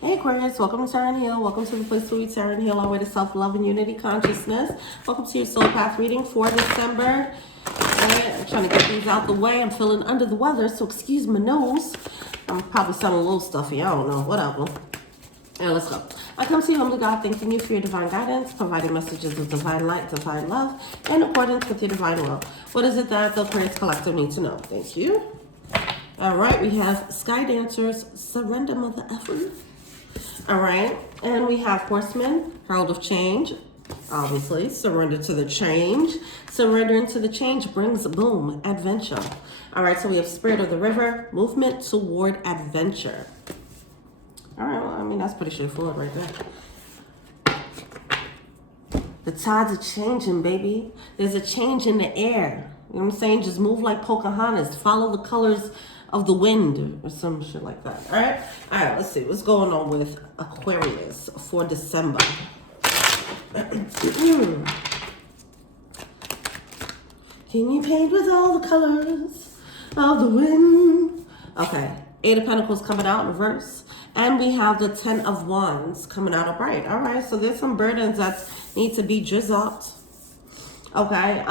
Hey Aquarius, welcome to Tarot and Heal. Welcome to the place where we Tarot and Heal our way to self-love and unity consciousness. Welcome to your soul path reading for December. And I'm trying to get these out the way. I'm feeling under the weather, so excuse my nose. I'm probably sounding a little stuffy. I don't know. Whatever. And let's go. I come to you, humbly God, thanking you for your divine guidance, providing messages of divine light, divine love, in accordance with your divine will. What is it that the Aquarius Collective need to know? Thank you. All right, we have Sky Dancers, Surrender Mother Effort. All right, and we have Horsemen, Herald of Change, obviously, surrender to the change. Surrendering to the change brings, boom, adventure. All right, so we have Spirit of the River, movement toward adventure. All right, well, I mean, that's pretty straightforward right there. The tides are changing, baby. There's a change in the air. You know what I'm saying? Just move like Pocahontas. Follow the colors of the wind or some shit like that. All right? All right, let's see. What's going on with Aquarius for December? Can you paint with all the colors of the wind? Okay. Eight of Pentacles coming out in reverse. And we have the 10 of Wands coming out upright. All right, so there's some burdens that need to be drizzled. Okay,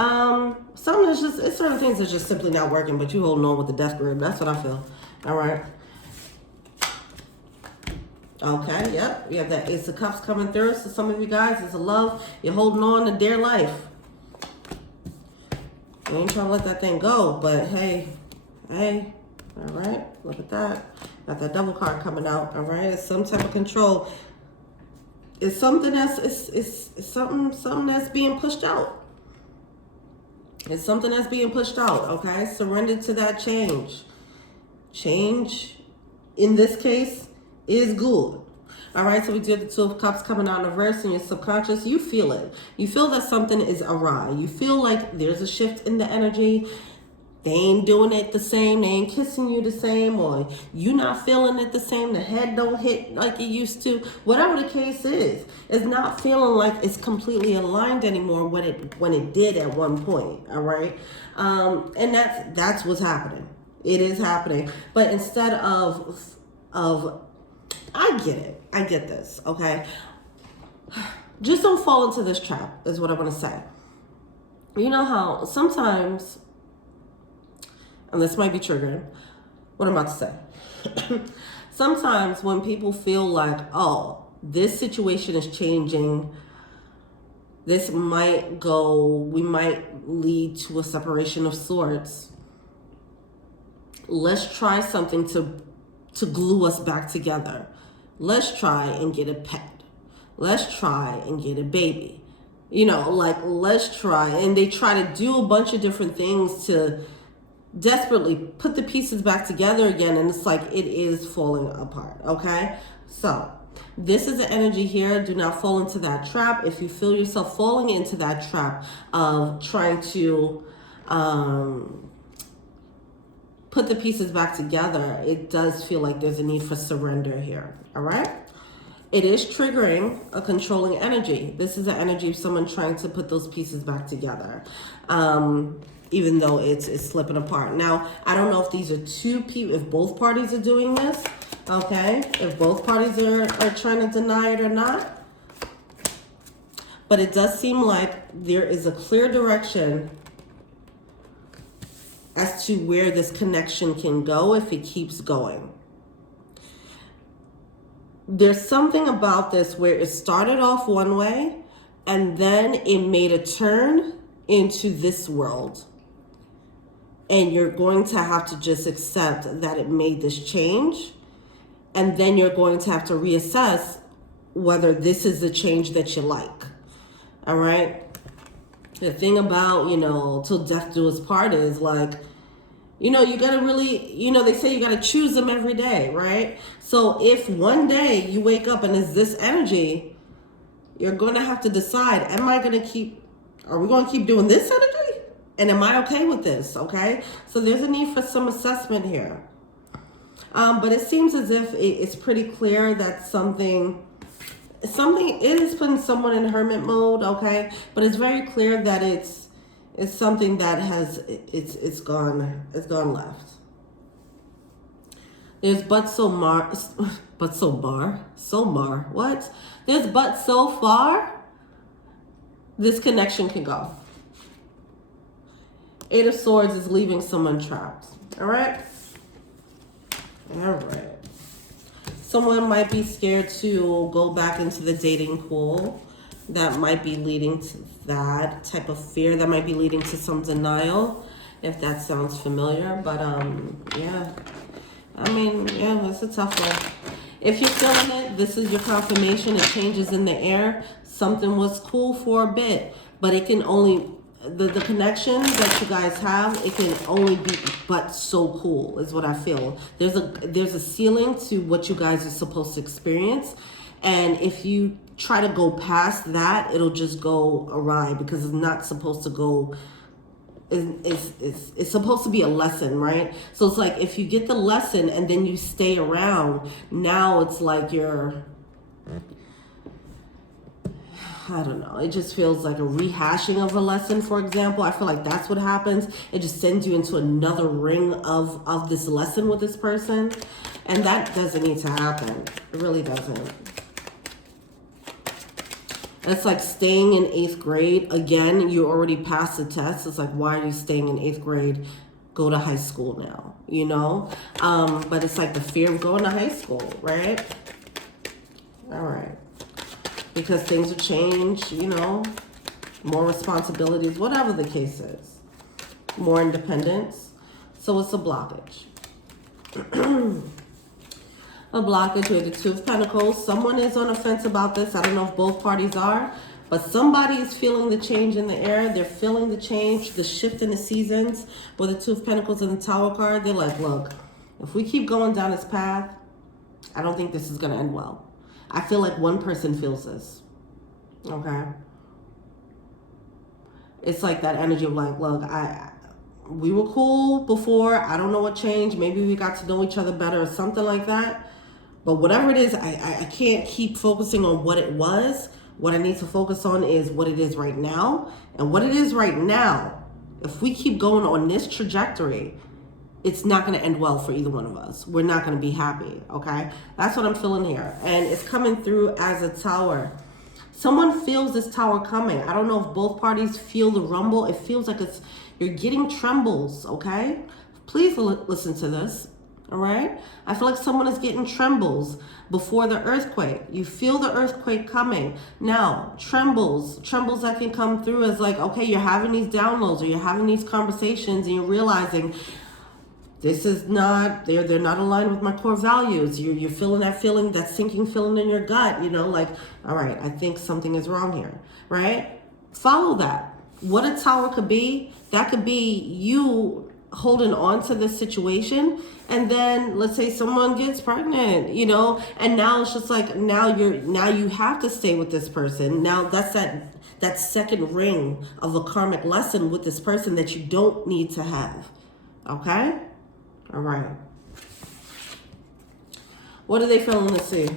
some is just, it's certain things that's just simply not working, but you holding on with the death grip. That's what I feel. All right. Okay, yep. We have that Ace of Cups coming through. So some of you guys, it's a love. You're holding on to dear life. You ain't trying to let that thing go, but hey. All right, look at that. Got that double card coming out. All right, it's some type of control. It's something that's it's something that's being pushed out. It's something that's being pushed out. Okay, surrender to that change. Change, in this case, is good. All right, so we do have the Two of Cups coming out in reverse in your subconscious. You feel it. You feel that something is awry. You feel like there's a shift in the energy. They ain't doing it the same. They ain't kissing you the same, or you not feeling it the same. The head don't hit like it used to. Whatever the case is, it's not feeling like it's completely aligned anymore when it did at one point. All right, and that's what's happening. It is happening, but instead of I get it. I get this. Okay, just don't fall into this trap. Is what I want to say. You know how sometimes. And this might be triggering, what I'm about to say. Sometimes when people feel like, oh, this situation is changing, we might lead to a separation of sorts. Let's try something to glue us back together. Let's try and get a pet. Let's try and get a baby. You know, like, let's try. And they try to do a bunch of different things to desperately put the pieces back together again, and it's like it is falling apart. Okay, so this is the energy here. Do not fall into that trap. If you feel yourself falling into that trap of trying to put the pieces back together, it does feel like there's a need for surrender here. All right, it is triggering a controlling energy. This is the energy of someone trying to put those pieces back together, even though it's slipping apart. Now, I don't know if these are two people, if both parties are doing this, okay? If both parties are trying to deny it or not. But it does seem like there is a clear direction as to where this connection can go if it keeps going. There's something about this where it started off one way and then it made a turn into this world. And you're going to have to just accept that it made this change. And then you're going to have to reassess whether this is the change that you like. All right? The thing about, till death do us part is like, you got to really, they say you got to choose them every day, right? So if one day you wake up and it's this energy, you're going to have to decide, are we going to keep doing this energy? And am I okay with this? Okay. So there's a need for some assessment here. But it seems as if it's pretty clear that something it is putting someone in hermit mode. Okay. But it's very clear that it's something that it's gone left. There's but so what? There's but so far this connection can go. Eight of Swords is leaving someone trapped. All right? All right. Someone might be scared to go back into the dating pool. That might be leading to that type of fear. That might be leading to some denial, if that sounds familiar. But, yeah. I mean, yeah, that's a tough one. If you're feeling it, this is your confirmation. It changes in the air. Something was cool for a bit, but it can only... The connection that you guys have, it can only be but so cool is what I feel. There's a ceiling to what you guys are supposed to experience, and if you try to go past that, it'll just go awry because it's not supposed to go. It's supposed to be a lesson, right? So it's like if you get the lesson and then you stay around, now it's like you're, I don't know. It just feels like a rehashing of a lesson, for example. I feel like that's what happens. It just sends you into another ring of this lesson with this person. And that doesn't need to happen. It really doesn't. It's like staying in 8th grade. Again, you already passed the test. It's like, why are you staying in 8th grade? Go to high school now, you know? But it's like the fear of going to high school, right? All right. Because things will change, you know, more responsibilities, whatever the case is, more independence. So it's a blockage. A blockage with the Two of Pentacles. Someone is on the fence about this. I don't know if both parties are, but somebody is feeling the change in the air. They're feeling the change, the shift in the seasons. With the Two of Pentacles and the Tower card, they're like, look, if we keep going down this path, I don't think this is going to end well. I feel like one person feels this, okay? It's like that energy of like, look, we were cool before. I don't know what changed. Maybe we got to know each other better or something like that. But whatever it is, I can't keep focusing on what it was. What I need to focus on is what it is right now. And what it is right now, if we keep going on this trajectory, it's not going to end well for either one of us. We're not going to be happy, okay? That's what I'm feeling here. And it's coming through as a tower. Someone feels this tower coming. I don't know if both parties feel the rumble. It feels like you're getting trembles, okay? Please listen to this, all right? I feel like someone is getting trembles before the earthquake. You feel the earthquake coming. Now, trembles that can come through as like, okay, you're having these downloads or you're having these conversations and you're realizing, this is not, they're not aligned with my core values. You're feeling that feeling, that sinking feeling in your gut, you know, like, all right, I think something is wrong here, right? Follow that. What a tower could be, that could be you holding on to this situation. And then let's say someone gets pregnant, you know, and now it's just like, now you have to stay with this person. Now that's that second ring of a karmic lesson with this person that you don't need to have, okay? All right. What are they feeling to see?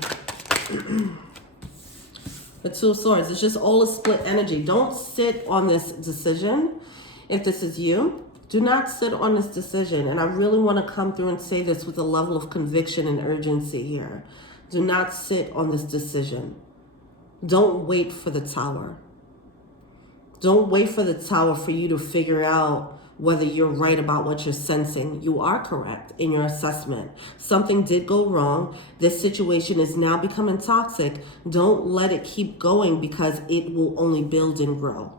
The Two of Swords. It's just all a split energy. Don't sit on this decision. If this is you, do not sit on this decision. And I really want to come through and say this with a level of conviction and urgency here. Do not sit on this decision. Don't wait for the tower. Don't wait for the tower for you to figure out whether you're right about what you're sensing. You are correct in your assessment. Something did go wrong. This situation is now becoming toxic. Don't let it keep going because it will only build and grow.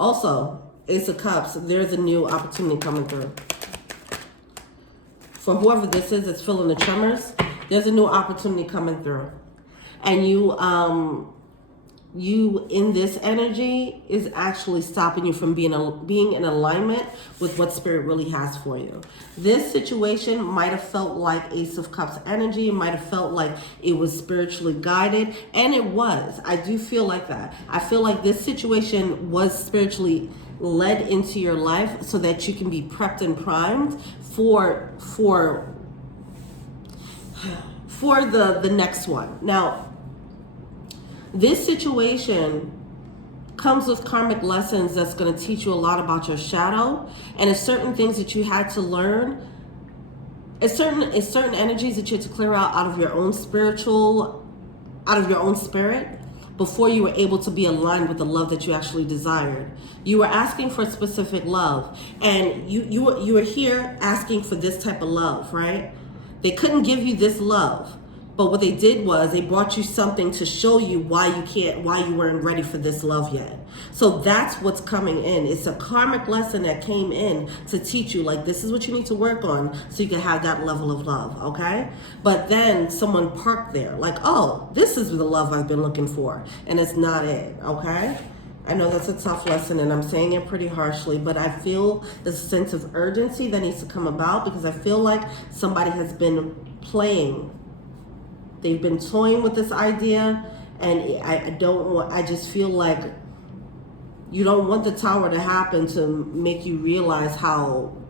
Also, Ace of Cups, there's a new opportunity coming through. For whoever this is that's feeling the tremors, there's a new opportunity coming through. And you in this energy is actually stopping you from being in alignment with what Spirit really has for you. This situation might have felt like Ace of Cups energy. It might have felt like it was spiritually guided. And it was. I do feel like that. I feel like this situation was spiritually led into your life so that you can be prepped and primed for the next one. Now, This situation comes with karmic lessons that's going to teach you a lot about your shadow, and it's certain things that you had to learn. It's certain energies that you had to clear out of your own out of your own spirit, before you were able to be aligned with the love that you actually desired. You were asking for specific love, and you were here asking for this type of love, right? They couldn't give you this love, but what they did was they brought you something to show you why you weren't ready for this love yet. So that's what's coming in. It's a karmic lesson that came in to teach you, like, this is what you need to work on so you can have that level of love, okay? But then someone parked there, like, oh, this is the love I've been looking for, and it's not it, okay? I know that's a tough lesson, and I'm saying it pretty harshly, but I feel the sense of urgency that needs to come about, because I feel like somebody has been playing. They've been toying with this idea, and I just feel like you don't want the tower to happen to make you realize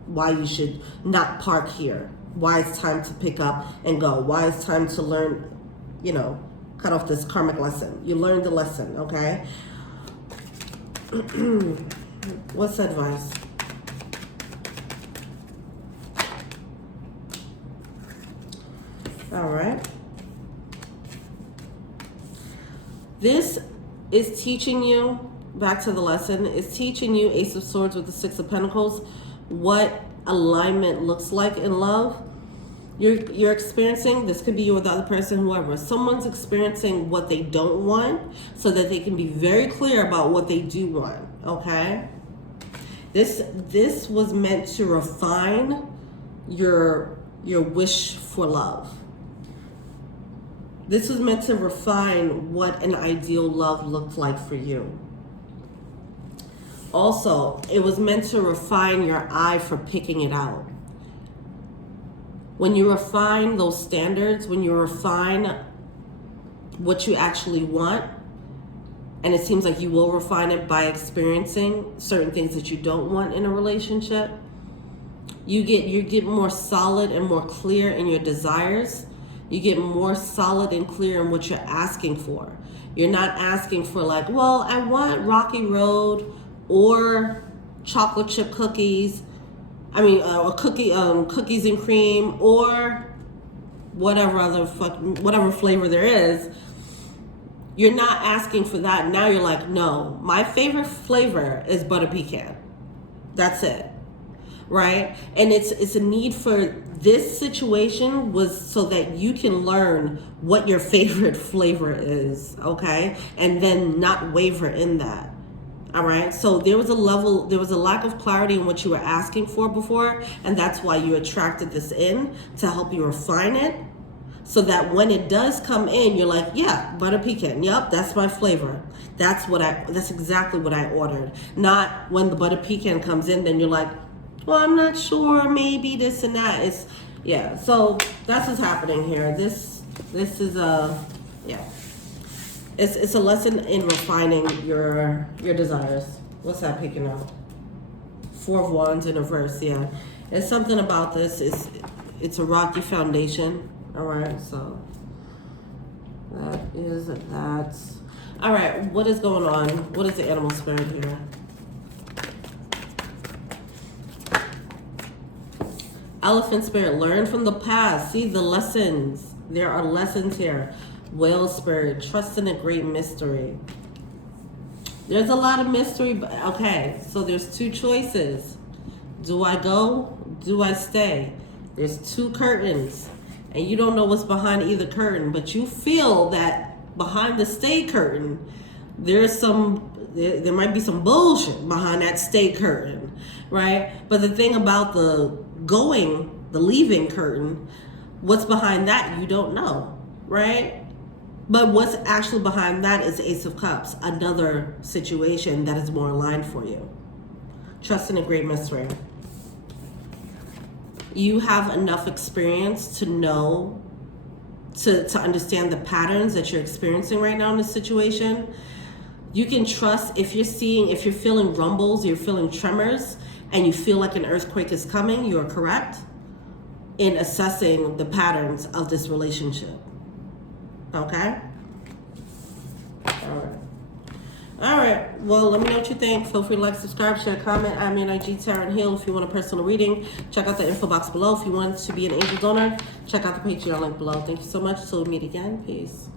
why you should not park here, why it's time to pick up and go, why it's time to learn, cut off this karmic lesson. You learned the lesson, okay? What's advice? All right. This is teaching you, back to the lesson, is teaching you, Ace of Swords with the Six of Pentacles, what alignment looks like in love. You're experiencing, this could be you or the other person, whoever, someone's experiencing what they don't want so that they can be very clear about what they do want, okay? This was meant to refine your wish for love. This was meant to refine what an ideal love looked like for you. Also, it was meant to refine your eye for picking it out. When you refine those standards, when you refine what you actually want, and it seems like you will refine it by experiencing certain things that you don't want in a relationship, you get more solid and more clear in your desires. You get more solid and clear in what you're asking for. You're not asking for, like, well, I want Rocky Road or chocolate chip cookies. Or cookies and cream, or whatever flavor there is. You're not asking for that. Now you're like, no, my favorite flavor is butter pecan. That's it, right? And it's a need for this situation was so that you can learn what your favorite flavor is, okay? And then not waver in that. All right, so there was a lack of clarity in what you were asking for before, and that's why you attracted this in to help you refine it, so that when it does come in, you're like, yeah, butter pecan, yep, that's my flavor. That's exactly what I ordered. Not when the butter pecan comes in, then you're like, well, I'm not sure, maybe this and that. So that's what's happening here. This is It's a lesson in refining your desires. What's that picking up? Four of Wands in reverse, yeah. It's something about this. It's a rocky foundation. All right, so that is that. All right, what is going on? What is the animal spirit here? Elephant spirit, learn from the past. See the lessons. There are lessons here. Whale spirit, trust in a great mystery. There's a lot of mystery, but okay, so there's two choices. Do I go? Do I stay? There's two curtains, and you don't know what's behind either curtain, but you feel that behind the stay curtain, there might be some bullshit behind that stay curtain, right? But the thing about the leaving curtain, what's behind that, you don't know, right? But what's actually behind that is Ace of Cups, another situation that is more aligned for you. Trust in a great mystery. You have enough experience to know, to understand the patterns that you're experiencing right now in this situation. You can trust if you're feeling rumbles, you're feeling tremors, and you feel like an earthquake is coming, you are correct in assessing the patterns of this relationship. Okay? All right. Well, let me know what you think. Feel free to like, subscribe, share, comment. I'm in IG Tarot and Heal. If you want a personal reading, check out the info box below. If you want to be an angel donor, check out the Patreon link below. Thank you so much. Till we meet again. Peace.